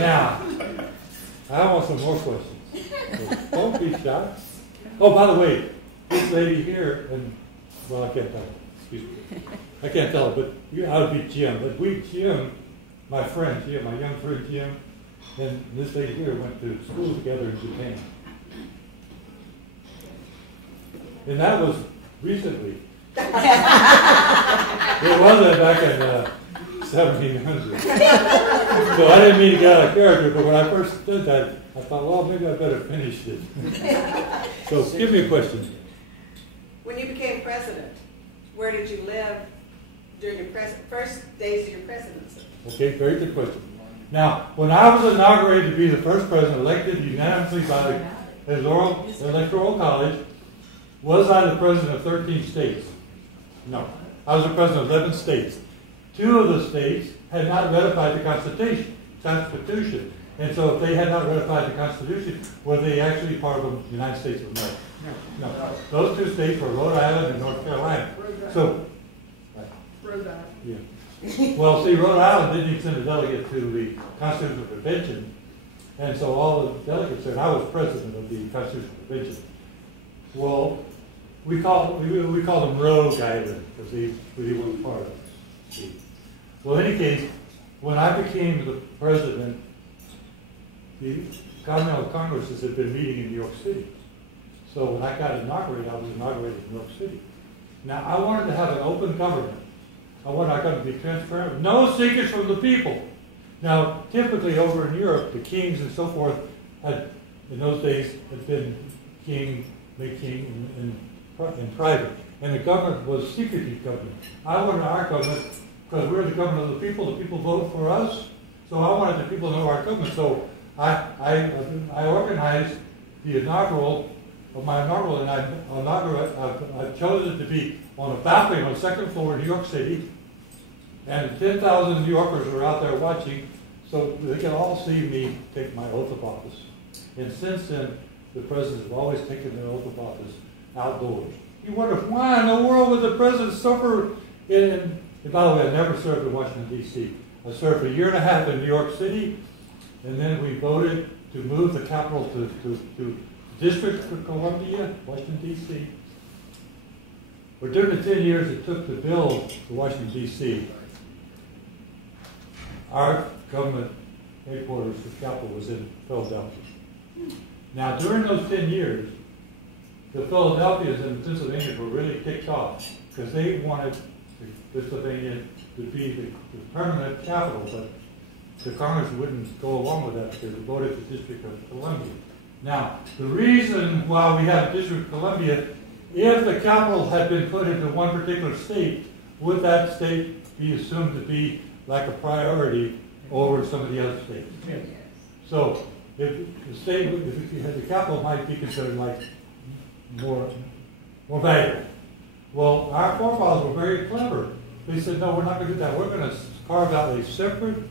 Now, I want some more questions. So don't be shy. Oh, by the way, this lady here, and well, I can't tell her. Excuse me. I can't tell her, but I would be Jim. But Jim, my friend Jim, my young friend Jim, and this lady here went to school together in Japan. And that was recently. It wasn't back in 1700. So I didn't mean to get out of character, but when I first did that, I thought, well, maybe I better finish it. So give me a question. When you became president, where did you live during your first days of your presidency? Okay, very good question. Now, when I was inaugurated to be the first president elected unanimously by the Electoral College, was I the president of 13 states? No. I was the president of 11 states. 2 of the states had not ratified the Constitution. And so if they had not ratified the Constitution, were they actually part of the United States of America? No. Those 2 states were Rhode Island and North Carolina. So, Rhode Island. Yeah. Well, see, Rhode Island didn't even send a delegate to the Constitutional Convention. And so all the delegates said, I was president of the Constitutional Convention. Well, we called them Rogue Island because they really weren't part of it. See. Well, in any case, when I became the president, the Continental Congresses had been meeting in New York City. So when I got inaugurated, I was inaugurated in New York City. Now, I wanted to have an open government. I wanted our government to be transparent. No secrets from the people. Now, typically over in Europe, the kings and so forth had, in those days, had been king, made king in private. And the government was secretive government. I wanted our government, because we're the government of the people vote for us. So I wanted the people to know our government. So I organized the inaugural, and I chose it to be on a balcony on the second floor in New York City. And 10,000 New Yorkers were out there watching, so they can all see me take my oath of office. And since then, the presidents have always taken their oath of office outdoors. You wonder, why in the world would the president suffer in, and by the way, I never served in Washington, D.C. I served a year and a half in New York City, and then we voted to move the capital to District of Columbia, Washington, D.C. But during the 10 years it took to build the Washington, D.C., our government headquarters, the capital, was in Philadelphia. Now, during those 10 years, the Philadelphians and Pennsylvania were really kicked off because they wanted Pennsylvania to be the permanent capital, but the Congress wouldn't go along with that because it voted the District of Columbia. Now, the reason why we have the District of Columbia, if the capital had been put into one particular state, would that state be assumed to be like a priority over some of the other states? Yes. So, if the state, if you had the capital, might be considered like more valuable. Well, our forefathers were very clever. They said, no, we're not going to do that. We're going to carve out a separate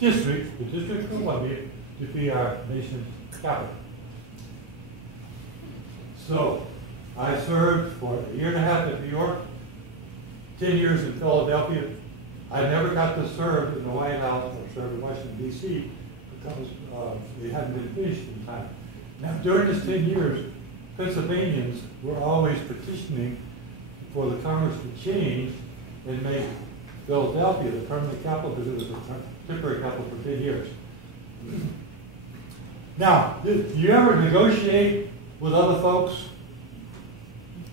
district, the District of Columbia, to be our nation's capital. So, I served for a year and a half in New York, 10 years in Philadelphia. I never got to serve in the White House or serve in Washington, D.C. because it hadn't been finished in time. Now, during this 10 years, Pennsylvanians were always petitioning for the Congress to change and make Philadelphia the permanent capital because it was a temporary capital for 10 years. Now, do you ever negotiate with other folks?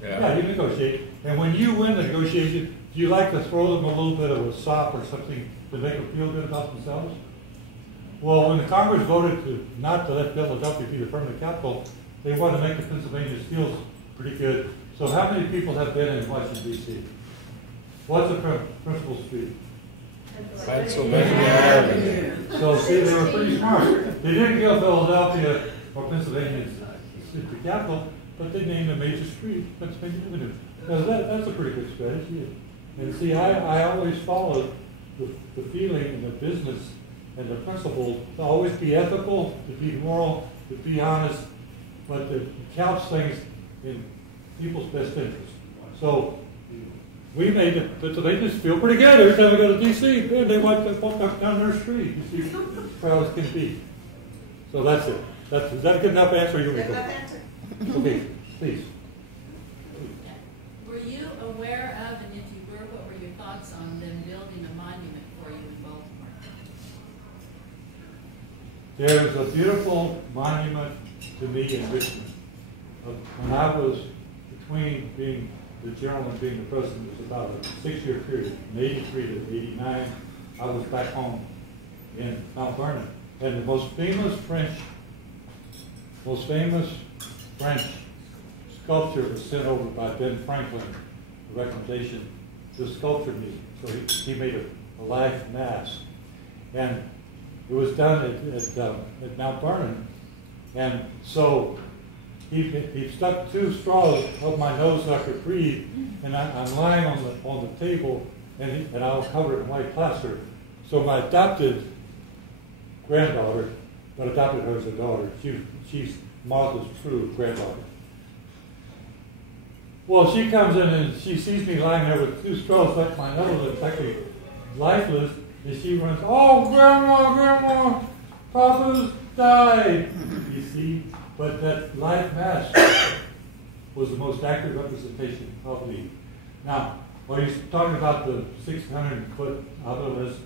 Yeah, you negotiate. And when you win the negotiation, do you like to throw them a little bit of a sop or something to make them feel good about themselves? Well, when the Congress voted not to let Philadelphia be the permanent capital, they wanted to make the Pennsylvanians feel pretty good. So how many people have been in Washington, D.C.? What's the principal street? Pennsylvania Avenue. So see, they were pretty smart. They didn't give Philadelphia or Pennsylvania the capital, but they named a major street, Pennsylvania Avenue. Now that's a pretty good strategy. And see, I always followed the feeling and the business and the principle to always be ethical, to be moral, to be honest, but to couch things in people's best interest. So we made it, but they just feel pretty good every time we go to DC. Man, they walk up down their street. You see, proud as can be. So that's it. Is that a good enough answer? You Good enough answer. Okay, please. Were you aware of, and if you were, what were your thoughts on them building a monument for you in Baltimore? There's a beautiful monument to me in Richmond. When I was between being the general and being the president, it was about a 6-year period, from 83 to 89. I was back home in Mount Vernon. And the most famous French sculpture was sent over by Ben Franklin, the recommendation to the sculpture meeting. So he made a live mask. And it was done at Mount Vernon. And so he stuck 2 straws up my nose so I could breathe, and I'm lying on the table, and I was covered in white plaster. So my adopted granddaughter, but adopted her as a daughter, she's Martha's true granddaughter. Well, she comes in and she sees me lying there with 2 straws up my nose, it's actually lifeless, and she runs, "Oh, Grandma, Papa's died." You see? But that life mask was the most accurate representation of me. Now, are you talking about the 600-foot obelisk?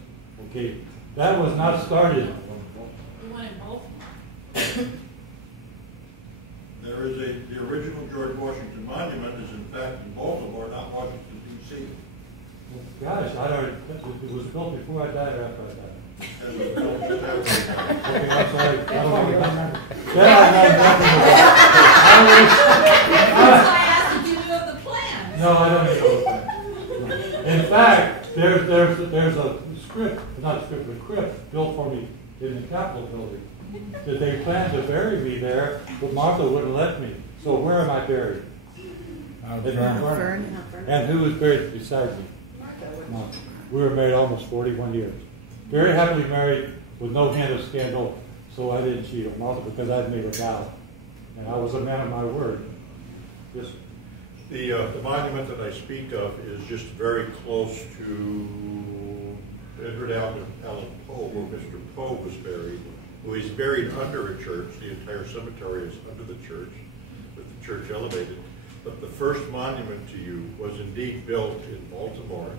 Okay, that was not started. You wanted both? There is the original George Washington Monument is in fact in Baltimore, not Washington, D.C. Gosh, it was built before I died or after I died. And it was built just after that. Okay, I'm sorry. I don't remember. That I know nothing about. That's why I asked if you knew of the plan. No, I don't know the plan. In fact, there's a script, not a script, but a crypt built for me in the Capitol building that they planned to bury me there, but Martha wouldn't let me. So where am I buried? Mount In Vernon. Mount Vernon. And who was buried beside me? Martha. We were married almost 41 years. Very happily married with no hint of scandal, so I didn't cheat on Martha because I'd made a vow. And I was a man of my word. Yes, sir. The monument that I speak of is just very close to Edward Allan Poe, where Mr. Poe was buried, who is buried under a church. The entire cemetery is under the church, with the church elevated. But the first monument to you was indeed built in Baltimore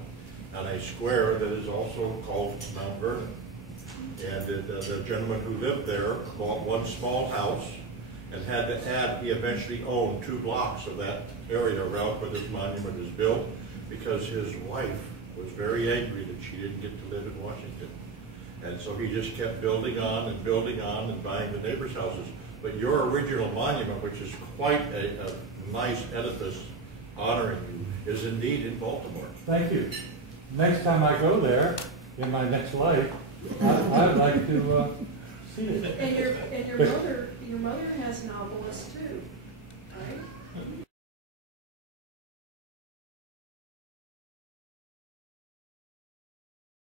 on a square that is also called Mount Vernon. And the gentleman who lived there bought one small house and had to add, he eventually owned 2 blocks of that area around where this monument is built because his wife was very angry that she didn't get to live in Washington. And so he just kept building on and buying the neighbors' houses. But your original monument, which is quite a nice edifice honoring you, is indeed in Baltimore. Thank you. Next time I go there, in my next life, I'd like to see it. And your mother has an obelisk too, right?